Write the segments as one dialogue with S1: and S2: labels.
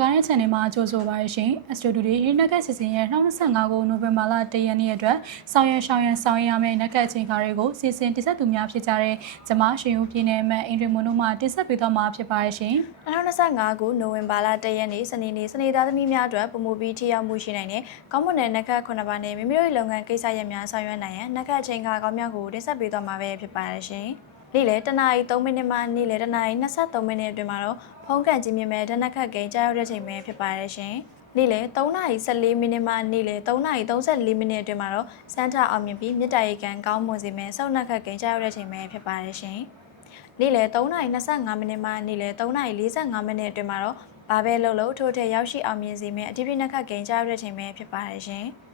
S1: ကားတဲ့ channel မှာကြိုဆိုပါရရှင်။ Astro Today ရင်းနှက်ကစီစဉ်ရဲ့2025ခုနိုဝင်ဘာလ1ရက်နေ့အတွက်ဆောင်ရွက်ရှောင်းရန်ဆောင်ရွက်ရမယ့်နှက်ကအချိန်ခါတွေကိုစီစဉ်တင်ဆက်သူများဖြစ်ကြတဲ့ကျမရှင်ဦးပြည်နယ်မှာအင်ဒရီမွန်တို့မှတင်ဆက်ပေးသွားမှာဖြစ်ပါရရှင်။
S2: 2025ခုနိုဝင်ဘာလ1ရက်နေ့စနေနေ့စနေသားသမီးများအတွက်ပုံမူပြီးထိရောက်မှုရှိနိုင်တဲ့ကောင်းမွန်တဲ့နှက်ခတ်ခုနှစ်ပါးနဲ့မိမိတို့ရဲ့လုပ်ငန်းကိစ္စရပ်များဆောင်ရွက်နိုင်ရန်နှက်ခတ်အချိန်ခါကောင်းများကိုတင်ဆက်ပေးသွားမှာပဲဖြစ်ပါရရှင်။ နေ့လယ်တနာရီ3မိနစ်မှနေ့လယ်တနာရီ23မိနစ်အတွင်းမှာတော့ဖုန်းကန်ကြီးမြင့်မဲ့ဓနက်ခတ်ကိန်းကြားရောက်တဲ့ချိန်ပဲဖြစ်ပါရရှင်။နေ့လယ်3:14မိနစ်မှနေ့လယ်3:34မိနစ်အတွင်းမှာတော့စမ်းထအောင်မြင်ပြီးမြစ်တာရီကန်ကောင်းမွန်စေမဲ့စောက်နှက်ခတ်ကိန်းကြားရောက်တဲ့ချိန်ပဲဖြစ်ပါရရှင်။နေ့လယ်3:25မိနစ်မှနေ့လယ်3:45မိနစ်အတွင်းမှာတော့ဘာပဲလှုပ်လို့ထိုးထက်ရောက်ရှိအောင်မြင်စေမယ့်အတိပိနက်ခတ်ဂိမ်းကြားရတဲ့ချိန်ပဲဖြစ်ပါတယ်ရှင်။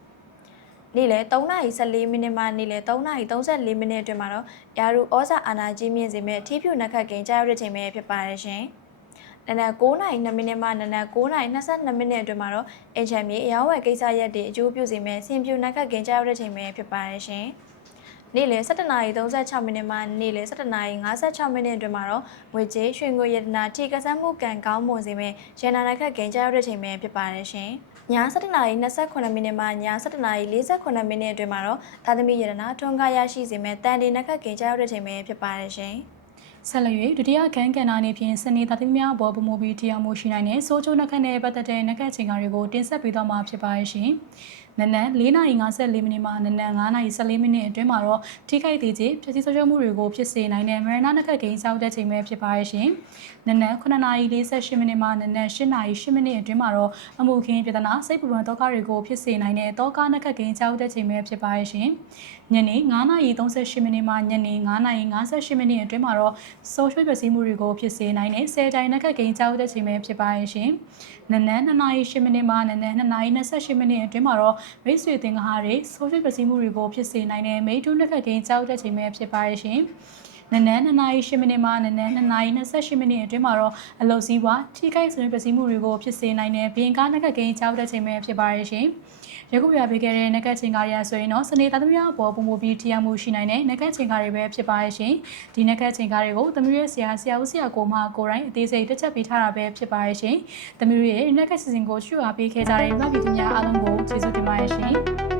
S2: နေ့လယ်3:14မိနစ်မှနေ့လယ်3:34မိနစ်အတွင်းမှာတော့ယာရုဩဇာအာနာကြီးမြင့်စေမယ့်ထီးဖြူနက်ခတ်ဂိမ်းကြားရတဲ့ချိန်ပဲဖြစ်ပါတယ်ရှင်။နနက်9:02မိနစ်မှနနက်9:22မိနစ်အတွင်းမှာတော့အင်ချမ်မြေအရောင်းဝယ်ကိစ္စရက်တွေအကျိုးပြုစေမယ့်ဆင်ပြူနက်ခတ်ဂိမ်းကြားရတဲ့ချိန်ပဲဖြစ်ပါတယ်ရှင်။ နေ့လယ်17:36မိနစ်မှနေ့လယ်17:56မိနစ်အတွင်းမှာတော့ငွေကြေးရွှေငွေရတနာထိကစားမှုကံကောင်းမွန်စေမယ့်ရန်နာနက်ခတ်ဂိမ်းကြားရတဲ့ချိန်ပဲဖြစ်ပါတယ်ရှင်။ည17:28မိနစ်မှည17:48မိနစ်အတွင်းမှာတော့သာသမီရတနာထွန်းကားရရှိစေမယ့်တန်တေနက်ခတ်ဂိမ်းကြားရတဲ့ချိန်ပဲဖြစ်ပါတယ်ရှင်။
S1: ဆက်လက်၍ဒုတိယခန်းကဏ္ဍအနေဖြင့်စနေသားသမီးများအပေါ်ပုံမူပြီးတရားမှုရှိနိုင်တဲ့စိုးချိုးနှက်ခတ်နဲ့ပတ်သက်တဲ့နှက်ခတ်ချိန်ကားတွေကိုတင်ဆက်ပေးသွားမှာဖြစ်ပါရဲ့ရှင်။ နနက်4:54မိနစ်မှနနက်9:14မိနစ်အတွင်းမှာတော့ထိခိုက်သေးခြင်းဖြစ်စီဆွေးမှုတွေကိုဖြစ်စေနိုင်တဲ့မရဏနှက်ခတ်ဂိမ်းကြောက်တဲ့ချိန်ပဲဖြစ်ပါရဲ့ရှင်။နနက်9:48မိနစ်မှနနက်10:08မိနစ်အတွင်းမှာတော့အမှုခင်းပြဿနာစိတ်ပူပန်သောကတွေကိုဖြစ်စေနိုင်တဲ့တောကနှက်ခတ်ဂိမ်းကြောက်တဲ့ချိန်ပဲဖြစ်ပါရဲ့ရှင်။ညနေ9:38မိနစ်မှညနေ9:58မိနစ်အတွင်းမှာတော့ social ပျက်စီးမှုတွေကိုဖြစ်စေနိုင်တဲ့ဆယ်တိုင်နှက်ခတ်ဂိမ်းကြောက်တဲ့ချိန်ပဲဖြစ်ပါရဲ့ရှင်။နနက်2:08မိနစ်မှနနက်2:28မိနစ်အတွင်းမှာတော့မိတ်ဆွေသင်္ကားတွေ social ပျက်စီးမှုတွေကိုဖြစ်စေနိုင်တဲ့မိတ်တူးနှက်ခတ်ဂိမ်းကြောက်တဲ့ချိန်ပဲဖြစ်ပါရဲ့ရှင်။နနက်2:08မိနစ်မှနနက်2:28မိနစ်အတွင်းမှာတော့အလုတ်စည်းဝါထိခိုက်ဆွေးပျက်စီးမှုတွေကိုဖြစ်စေနိုင်တဲ့ဘင်ကားနှက်ခတ်ဂိမ်းကြောက်တဲ့ချိန်ပဲဖြစ်ပါရဲ့ရှင်။ ယခုပြပေးခဲ့တဲ့နှက်ကတ်ချိန်ကားရဆိုရင်တော့စနေသားသမီးအပေါ်ပုံမူပြီးတရားမှုရှိနိုင်တဲ့နှက်ကတ်ချိန်ကားတွေပဲဖြစ်ပါရဲ့ရှင်ဒီနှက်ကတ်ချိန်ကားတွေကိုသမီးရဲ့ဆရာဆရာဦးဆရာကိုမကိုတိုင်းအသေးစိတ်တက်ချက်ပေးထားတာပဲဖြစ်ပါရဲ့ရှင်သမီးရဲ့နှက်ကတ်စီစဉ်ကိုချူအားပေးခဲ့ကြတဲ့ပြည်သူများအားလုံးကိုကျေးဇူးတင်ပါတယ်ရှင်